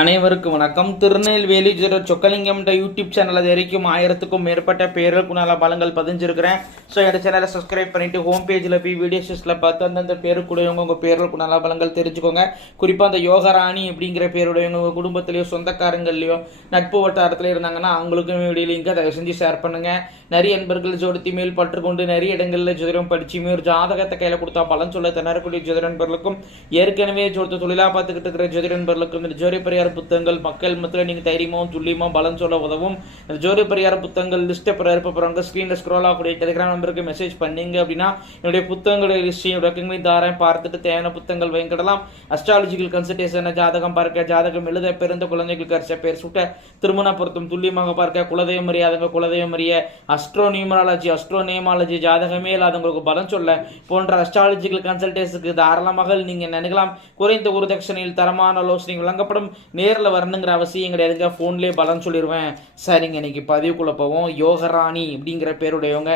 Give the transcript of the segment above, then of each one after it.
அனைவருக்கும் வணக்கம். திருநெல்வேலி ஜீரோ சொக்கலிங்கம்ன்ற யூடியூப் சேனல் அது வரைக்கும் ஆயிரத்துக்கும் மேற்பட்ட பேருக்கு நல்ல பலங்கள் பதிஞ்சிருக்கிறேன். ஸோ என்னோட சேனலை சப்ஸ்கிரைப் பண்ணிட்டு ஹோம் பேஜில் போய் வீடியோஸில் பார்த்து அந்தந்த பேருக்குடையவங்க உங்கள் பேருக்கு நல்ல பலங்கள் தெரிஞ்சுக்கோங்க. குறிப்பாக அந்த யோகராணி அப்படிங்கிற பேருடையவங்க உங்கள் குடும்பத்திலையோ சொந்தக்காரங்கள்லையோ நட்பு வட்டாரத்தில் இருந்தாங்கன்னா அவங்களுக்கும் வீடியோ லிங்கை தயவு செஞ்சு ஷேர் பண்ணுங்கள் நிறைய நண்பர்கள் ஜோடித்தி மேல் பற்றுக்கொண்டு நிறைய இடங்களில் ஜோதிடம் படிச்சுமே ஒரு ஜாதகத்தை கையில் கொடுத்தா பலன் சொல்ல திணறக்கூடிய ஜோதிட நண்பர்களுக்கும் ஏற்கனவே ஜோதிட தொழிலாக பார்த்துக்கிட்டு இருக்கிற ஜோதிட நண்பர்களுக்கும் இந்த ஜோதி பரிகார புத்தகங்கள் மக்கள் மத்தியில் நீங்கள் தைரியமாகவும் துல்லியமாக பலன் சொல்ல உதவும். இந்த ஜோதி பரிகார புத்தகங்கள் லிஸ்ட்டை பிற இருப்பாங்க ஸ்க்ரீனில் ஸ்க்ரோல் ஆகக்கூடிய டெலிகிராம் நம்பருக்கு மெசேஜ் பண்ணீங்க அப்படின்னா என்னுடைய புத்தகங்களுடைய லிஸ்டையும் ரெக்கமெண்ட் தாரேன் பார்த்துட்டு தேவையான புத்தகங்கள் வாங்கிக்கிடலாம் அஸ்ட்ராலஜிக்கல் கன்சல்டேஷன் ஜாதகம் பார்க்க ஜாதகம் எழுத பிறந்த குழந்தைகளுக்கு அரிச பேர் சுட்ட திருமண பொருத்தம் துல்லியமாக பார்க்க குலதெய்வம் அறியாதவங்க குலதெய்வம் அறிய அஸ்ட்ரோ நியூமராலஜி அஸ்ட்ரோ நியமாலஜி ஜாதகமே இல்லாதவங்களுக்கு பலன் சொல்ல போன்ற அஸ்ட்ராலஜிக்கல் கன்சல்டேஷனுக்கு தாராளமாக நீங்கள் நினைக்கலாம். குறைந்த ஒரு தட்சணையில் தரமான ஆலோசனை வழங்கப்படும். நேரில் வரணுங்கிற அவசியம் கிடையாதுங்க. ஃபோன்லேயே பலன் சொல்லிடுவேன் சரிங்க இன்னைக்கு பதிவுக்குள்ளே போவோம். யோகராணி அப்படிங்கிற பேருடையவங்க.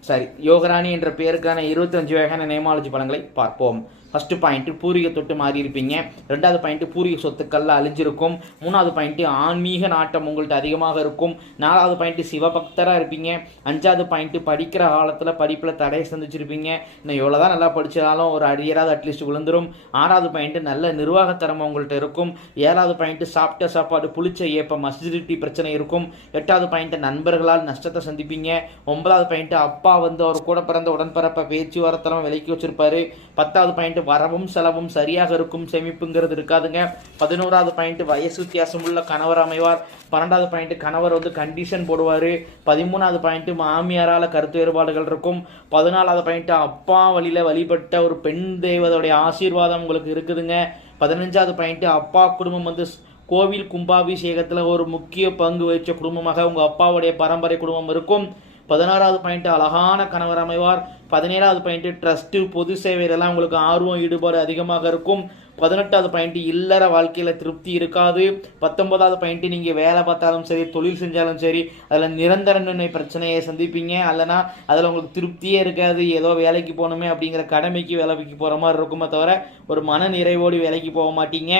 சரி யோகராணி என்ற பேருக்கான இருபத்தஞ்சு வகையான நேமாலஜி பலன்களை பார்ப்போம். ஃபஸ்ட்டு பாயிண்ட்டு பூர்வீக தொட்டு மாறி இருப்பீங்க ரெண்டாவது பாயிண்ட்டு பூர்வீக சொத்துக்கள்லாம் அழிஞ்சிருக்கும். மூணாவது பாயிண்ட்டு ஆன்மீக நாட்டம் உங்கள்கிட்ட அதிகமாக இருக்கும். நாலாவது பாயிண்ட்டு சிவபக்தராக இருப்பீங்க. அஞ்சாவது பாயிண்ட்டு படிக்கிற காலத்தில் படிப்பில் தடையை சந்திச்சிருப்பீங்க. இன்னும் எவ்வளோ தான் நல்லா படித்தாலும் ஒரு அரியராது அட்லீஸ்ட் விழுந்துடும் ஆறாவது பாயிண்ட்டு நல்ல நிர்வாகத்தரமாக உங்கள்கிட்ட இருக்கும். ஏழாவது பாயிண்ட்டு சாப்பிட்ட சாப்பாடு புளிச்ச ஏப்பம் அசிடிட்டி பிரச்சனை இருக்கும். எட்டாவது பாயிண்ட்டு நண்பர்களால் நஷ்டத்தை சந்திப்பீங்க. ஒன்பதாவது பாயிண்ட்டு அப்பா வந்து அவர் கூட பிறந்த உடன்பிறப்ப பேச்சுவார்த்தெல்லாம் விலக்கி வச்சிருப்பாரு. பத்தாவது பாயிண்ட் வரவும் செலவும் சரியாக இருக்கும். சேமிப்புங்கிறது இருக்காதுங்க. பதினோராவது பாயிண்ட் வயசு வித்தியாசம் உள்ள கணவர் அமைவார். பன்னெண்டாவது பாயிண்ட் கணவர் வந்து கண்டிஷன் போடுவார். பதிமூணாவது பாயிண்ட் மாமியாரால் கருத்து வேறுபாடுகள் இருக்கும். பதினாலாவது பாயிண்ட் அப்பா வழியில் வழிபட்ட ஒரு பெண் தெய்வதோடைய ஆசீர்வாதம் உங்களுக்கு இருக்குதுங்க. பதினஞ்சாவது பாயிண்ட் அப்பா குடும்பம் வந்து கோவில் கும்பாபிஷேகத்தில் ஒரு முக்கிய பங்கு வகித்த குடும்பமாக உங்கள் அப்பாவுடைய பரம்பரை குடும்பம் இருக்கும். பதினாறாவது பாயிண்ட் அழகான கணவர் அமைவார். பதினேழாவது பாயிண்ட் ட்ரஸ்ட்டு பொது சேவையிலெல்லாம் உங்களுக்கு ஆர்வம் ஈடுபாடு அதிகமாக இருக்கும். பதினெட்டாவது பாயிண்ட் இல்லற வாழ்க்கையில் திருப்தி இருக்காது. பத்தொன்பதாவது பாயிண்ட் நீங்கள் வேலை பார்த்தாலும் சரி தொழில் செஞ்சாலும் சரி அதில் நிரந்தர பிரச்சனையை சந்திப்பீங்க. அல்லனா அதில் உங்களுக்கு திருப்தியே இருக்காது. ஏதோ வேலைக்கு போகணுமே அப்படிங்கிற கடமைக்கு வேலைக்கு போகிற மாதிரி இருக்குமே தவிர ஒரு மன நிறைவோடு வேலைக்கு போக மாட்டீங்க.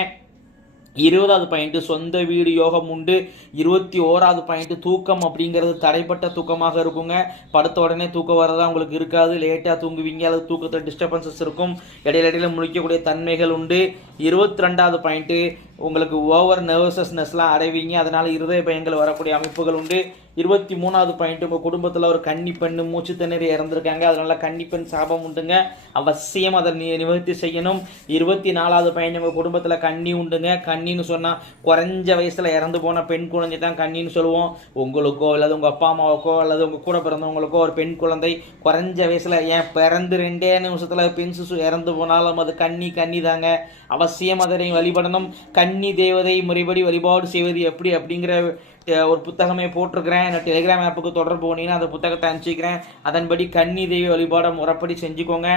இருபதாவது பாயிண்ட்டு சொந்த வீடு யோகம் உண்டு. இருபத்தி ஓராவது பாயிண்ட்டு தூக்கம் அப்படிங்கிறது தடைப்பட்ட தூக்கமாக இருக்குங்க. படுத்த உடனே தூக்கம் வரதான் உங்களுக்கு இருக்காது. லேட்டாக தூங்குவீங்க அல்லது தூக்கத்தில் டிஸ்டர்பன்சஸ் இருக்கும். இடையில இடையில முழிக்கக்கூடிய தன்மைகள் உண்டு. இருபத்தி ரெண்டாவது பாயிண்ட்டு உங்களுக்கு ஓவர் நர்வசஸ்னஸ்லாம் அடைவீங்க. அதனால் இருதய பயங்கள் வரக்கூடிய அமைப்புகள் உண்டு. இருபத்தி மூணாவது பாயிண்ட் உங்கள் குடும்பத்தில் ஒரு கன்னி பெண்ணு மூச்சு தண்ணீர் இறந்துருக்காங்க. அதனால் கன்னி பெண் சாபம் உண்டுங்க. அவசியம் அதை நி நிவர்த்தி செய்யணும். இருபத்தி நாலாவது பாயிண்ட் உங்கள் குடும்பத்தில் கன்னி உண்டுங்க. கன்னின்னு சொன்னால் குறைஞ்ச வயசில் இறந்து போன பெண் குழந்தை தான் கன்னின்னு சொல்லுவோம். உங்களுக்கோ அல்லது உங்கள் அப்பா அம்மாவுக்கோ அல்லது உங்கள் கூட பிறந்தவங்களுக்கோ ஒரு பெண் குழந்தை குறைஞ்ச வயசில் ஏன் பிறந்து ரெண்டே நிமிஷத்தில் பெண் சிசு இறந்து போனாலும் அது கன்னி கன்னி தாங்க அவசியம் அதனை வழிபடணும். கன்னி தேவதை முறைப்படி வழிபாடு செய்வது எப்படி அப்படிங்கிற ஒரு புத்தகமே போட்டிருக்கிறேன். என்னோட டெலிகிராம் ஆப்புக்கு தொடர்பு போனீங்கன்னா அந்த புத்தகத்தை அனுப்பிச்சிக்கிறேன். அதன்படி கன்னி தெய்வ வழிபாடை முறைப்படி செஞ்சுக்கோங்க.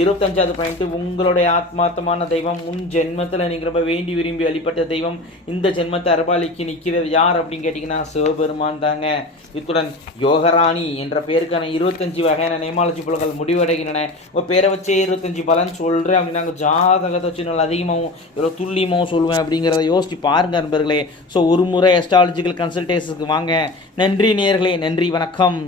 இருபத்தஞ்சாவது பாயிண்ட் உங்களுடைய ஆத்மார்த்தமான தெய்வம் முன் ஜென்மத்தில் நீங்கள் ரொம்ப வேண்டி விரும்பி வழிபட்ட தெய்வம் இந்த ஜென்மத்தை அரபாலிக்கு நிற்கிறது யார் அப்படின்னு கேட்டிங்கன்னா சிவபெருமான் தாங்க. இத்துடன் யோகராணி என்ற பேருக்கான இருபத்தஞ்சு வகையான நேமாலஜி புலங்கள் முடிவடைகின்றன. உங்கள் பேரை வச்சே இருபத்தஞ்சு பலன் சொல்கிறேன் அப்படின்னா ஜாதகத்தை வச்சு நல்லா அதிகமாகவும் இவ்வளோ துல்லியமாகவும் சொல்லுவேன் அப்படிங்கிறத யோசிச்சு பாருங்க நண்பர்களே. ஸோ ஒரு முறை அஸ்ட்ராலஜிக்கல் கன்சல்டேஷனுக்கு வாங்க. நன்றி நேர்களே நன்றி வணக்கம்.